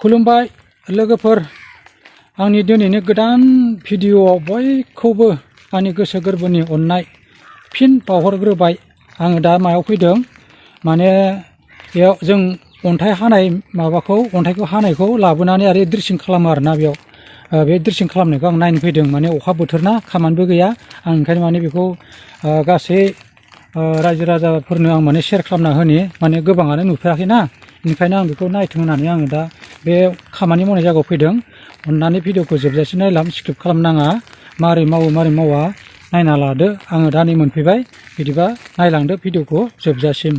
खुलुमबाय लोगोफोर आंनि दिनैनि गोदान भिडिअआव बयखौबो आंनि गोसो गोरबोनि अननाय फिन बावहरग्रोबाय। आङो दा मायाव फैदों माने बेयाव जों अन्थाइ हानाय अन्थाइखौ हानायखौ लाबोनानै आरो ड्रेसिं खालामो आरोना बेयाव बे ड्रेसिं खालामनायखौ आं नायनो फैदों। माने अखा बोथोर ना खामानिबो गैया आं ओंखायनो माने बेखौ गासै रायजो राजाफोरनो आं माने शेयार खालामना होनि। माने गोबाङानो नुफेराखैना ओंखायनो आं बेखौ नायथों होननानै आङो दा बे खामानि मावनाय जायगायाव फैदों। अन्नानै भिडिअखौ जोबजासिम नायलाम, स्किप खालामनाङा। मारै मावो मारै मावा नायना लादो। आङो दा नै मोनफैबाय, बिदिबा नायलांदो भिडिअखौ जोबजासिम।